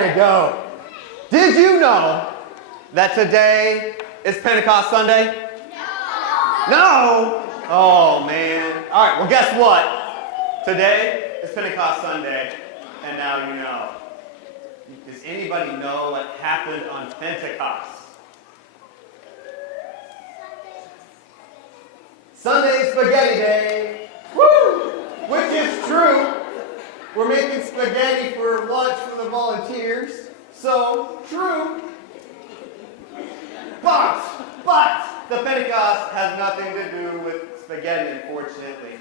There we go. Did you know that today is Pentecost Sunday? No? Oh, man. All right, well, guess what? Today is Pentecost Sunday, and now you know. Does anybody know what happened on Pentecost? Sunday Spaghetti Day. Woo! Which is true. We're making spaghetti for lunch for the volunteers. So, true. But, the Pentecost has nothing to do with spaghetti, unfortunately.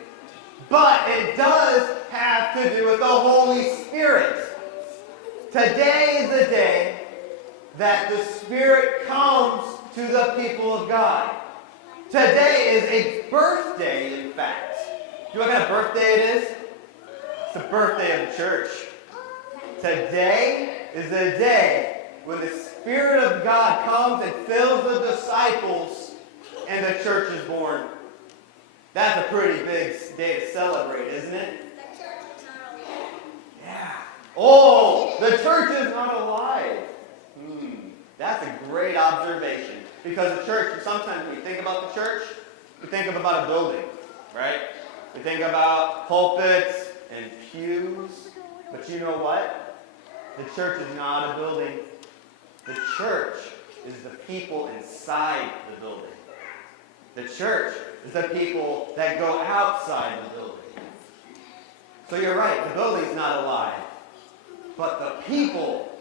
But it does have to do with the Holy Spirit. Today is the day that the Spirit comes to the people of God. Today is a birthday, in fact. Do you know what kind of birthday it is? It's the birthday of the church. Today is the day when the Spirit of God comes and fills the disciples and the church is born. That's a pretty big day to celebrate, isn't it? The church is not alive. Yeah. Oh, the church is not alive. That's a great observation. Because the church, sometimes when you think about the church, you think about a building, right? You think about pulpits and pews. But you know what? The church is not a building. The church is the people inside the building. The church is the people that go outside the building. So you're right, the building's not alive. But the people,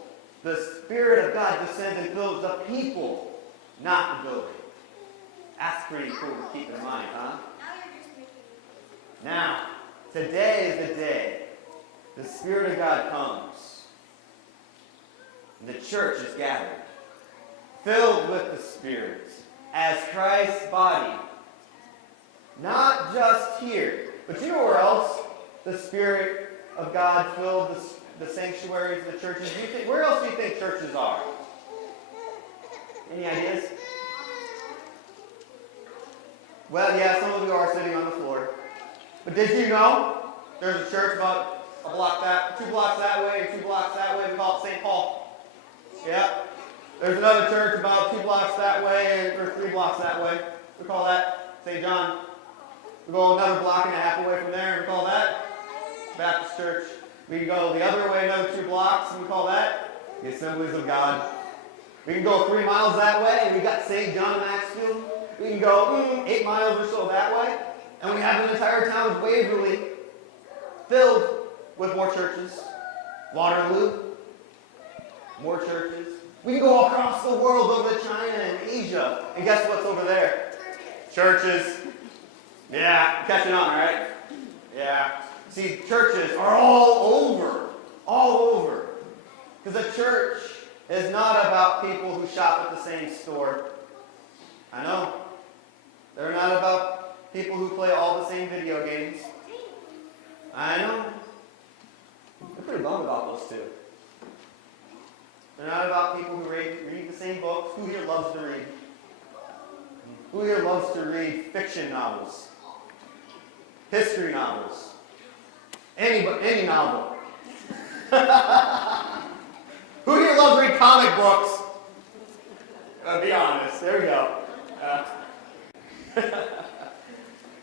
the Spirit of God descends and fills the people, not the building. That's pretty cool to keep in mind, huh? Now, today is the day the Spirit of God comes. And the church is gathered, filled with the Spirit, as Christ's body. Not just here, but you know where else the Spirit of God filled the sanctuaries, the churches? Where else do you think churches are? Any ideas? Well, yeah, some of you are sitting on the floor. But did you know there's a church about a block that, 2 blocks that way and 2 blocks that way? We call it St. Paul. Yeah. There's another church about 2 blocks that way or 3 blocks that way. We call that St. John. We go another block and a half away from there and we call that Baptist Church. We can go the other way another 2 blocks and we call that the Assemblies of God. We can go 3 miles that way and we got St. John Maxfield. We can go 8 miles or so that way. And we have an entire town of Waverly filled with more churches. Waterloo, more churches. We can go across the world over to China and Asia. And guess what's over there? Churches. Yeah, catching on, right? Yeah. See, churches are all over. All over. Because a church is not about people who shop at the same store. I know. They're not about people who play all the same video games. I know. They're pretty bummed about those two. They're not about people who read the same books. Who here loves to read? Who here loves to read fiction novels? History novels? Any novel? Who here loves to read comic books? Be honest. There we go.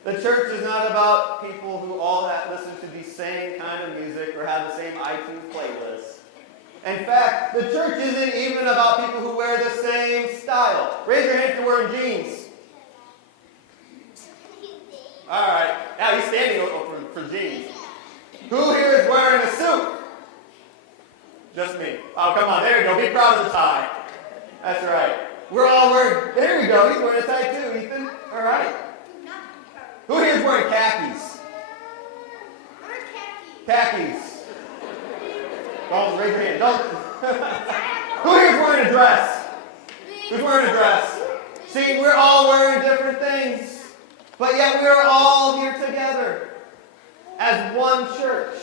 The church is not about people who all listen to the same kind of music or have the same iTunes playlists. In fact, the church isn't even about people who wear the same style. Raise your hand if you're wearing jeans. All right. Now he's standing for jeans. Who here is wearing a suit? Just me. Oh, come on. There you go. Be proud of the tie. That's right. We're all wearing... There we go. He's wearing a tie too, Ethan. All right. Who here is wearing khakis? Khakis. Don't raise your hand. Don't. Who here is wearing a dress? Who's wearing a dress? See, we're all wearing different things. But yet we're all here together as one church.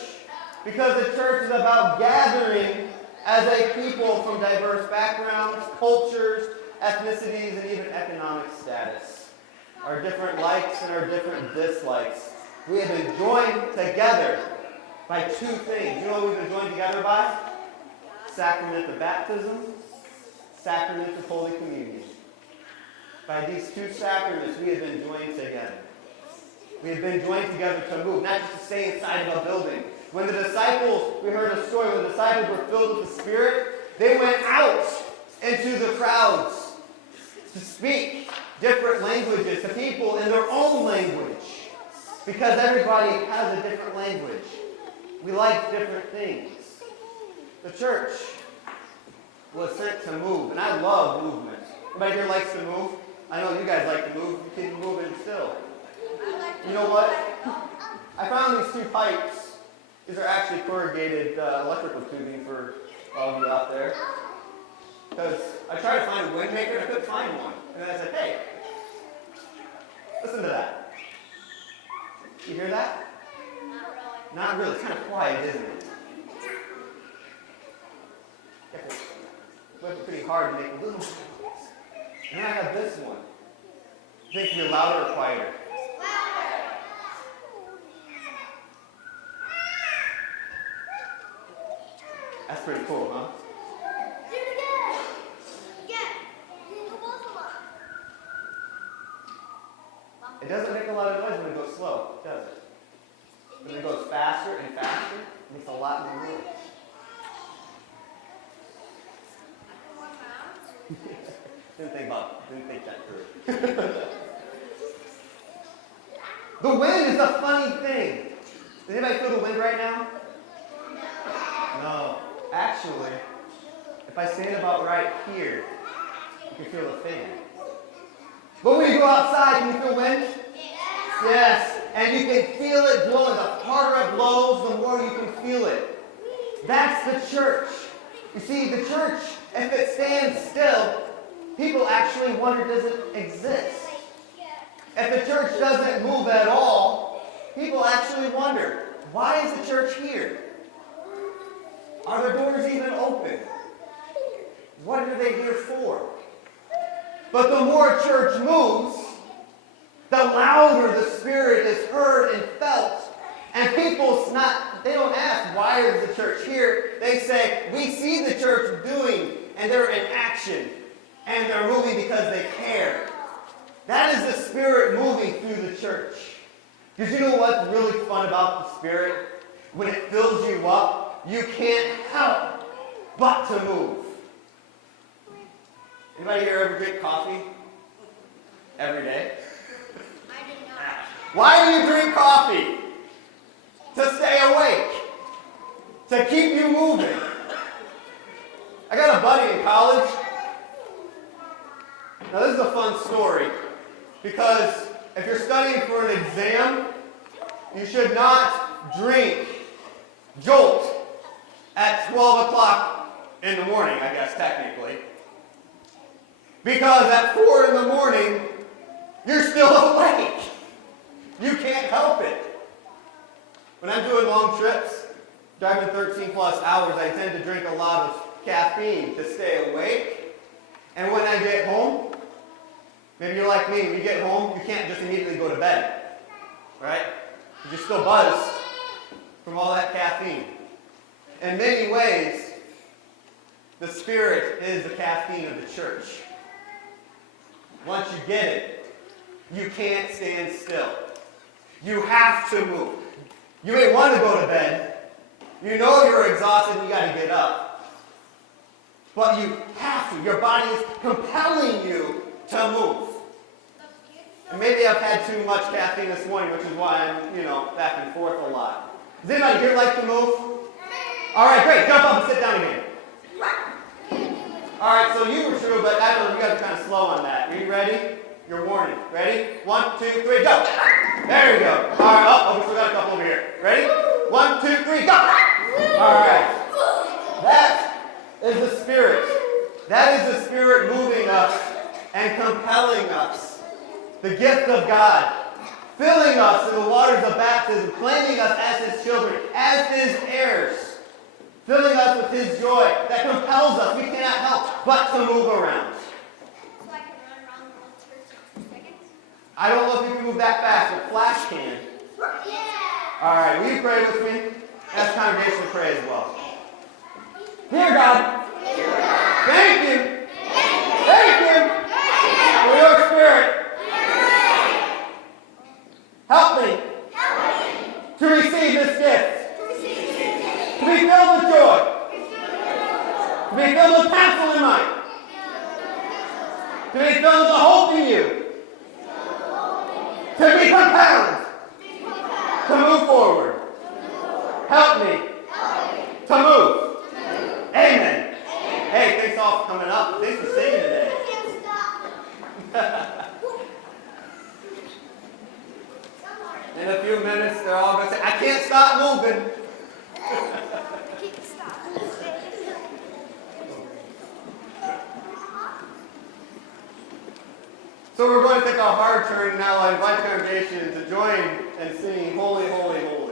Because the church is about gathering as a people from diverse backgrounds, cultures, ethnicities, and even economic status. Our different likes and our different dislikes. We have been joined together by 2 things. You know what we've been joined together by? sacrament of baptism, sacrament of Holy Communion. By these two sacraments, we have been joined together. We have been joined together to move, not just to stay inside of a building. When the disciples, we heard a story, when the disciples were filled with the Spirit, they went out into the crowds to speak different languages to people in their own language. Because everybody has a different language. We like different things. The church was sent to move, and I love movement. Anybody here likes to move? I know you guys like to move. You keep moving still. You know what? I found these two pipes. These are actually corrugated electrical tubing for all of you out there. Because I tried to find a wind maker and I couldn't find one. And then I said, hey, listen to that. You hear that? Not really. It's kind of quiet, isn't it? You have to whip it pretty hard to make a little noise. And then I have this one. You think you're louder or quieter? That's pretty cool, huh? It doesn't make a lot of noise when it goes slow, does it? When it goes faster and faster, it makes a lot more noise. Didn't think that through. The wind is a funny thing. Does anybody feel the wind right now? No. Actually, if I stand about right here, you can feel the fan. But when you go outside, can you feel wind? Yes. And you can feel it blowing. The harder it blows, the more you can feel it. That's the church. You see, the church, if it stands still, people actually wonder, does it exist? If the church doesn't move at all, people actually wonder, why is the church here? Are the doors even open? What are they here for? But the more church moves, the louder the Spirit is heard and felt. And they don't ask, why is the church here? They say, we see the church doing, and they're in action. And they're moving because they care. That is the Spirit moving through the church. Because you know what's really fun about the Spirit? When it fills you up, you can't help but to move. Anybody here ever drink coffee? Every day? I did not. Why do you drink coffee? To stay awake. To keep you moving. I got a buddy in college. Now this is a fun story. Because if you're studying for an exam, you should not drink Jolt at 12 o'clock in the morning, I guess, technically. Because at 4 in the morning, you're still awake. You can't help it. When I'm doing long trips, driving 13 plus hours, I tend to drink a lot of caffeine to stay awake. And when I get home, maybe you're like me, when you get home, you can't just immediately go to bed. Right? You're still buzzed from all that caffeine. In many ways, the Spirit is the caffeine of the church. Once you get it, you can't stand still. You have to move. You may want to go to bed. You know you're exhausted and you got to get up. But you have to. Your body is compelling you to move. And maybe I've had too much caffeine this morning, which is why I'm, back and forth a lot. Does anybody here like to move? All right, great. Jump up and sit down again. All right, so you were true, but I don't know, you guys are kind of slow on that. Are you ready? Your warning. Ready? 1, 2, 3, go. There you go. All right, we still got a couple over here. Ready? 1, 2, 3, go. All right. That is the Spirit. That is the Spirit moving us and compelling us. The gift of God. Filling us in the waters of baptism, claiming us as His children, as His heirs. Filling us with His joy that compels us. We cannot help but to move around. So I can run around the whole church in 2 seconds? I don't know if you can move that fast, but Flash can. Yeah! All right, will you pray with me? Ask the congregation to pray as well. Dear God, thank you. Thank you for your Spirit. Help me to receive this gift. To be filled with joy. To be filled with counsel and might. To be filled with the hope in you. To be compelled to move forward. Help me to move. Amen. Hey, thanks all for coming up. Thanks for singing today. In a few minutes, they're all going to say, I can't stop moving. So we're going to take a hard turn now. I invite the congregation to join and sing Holy, Holy, Holy.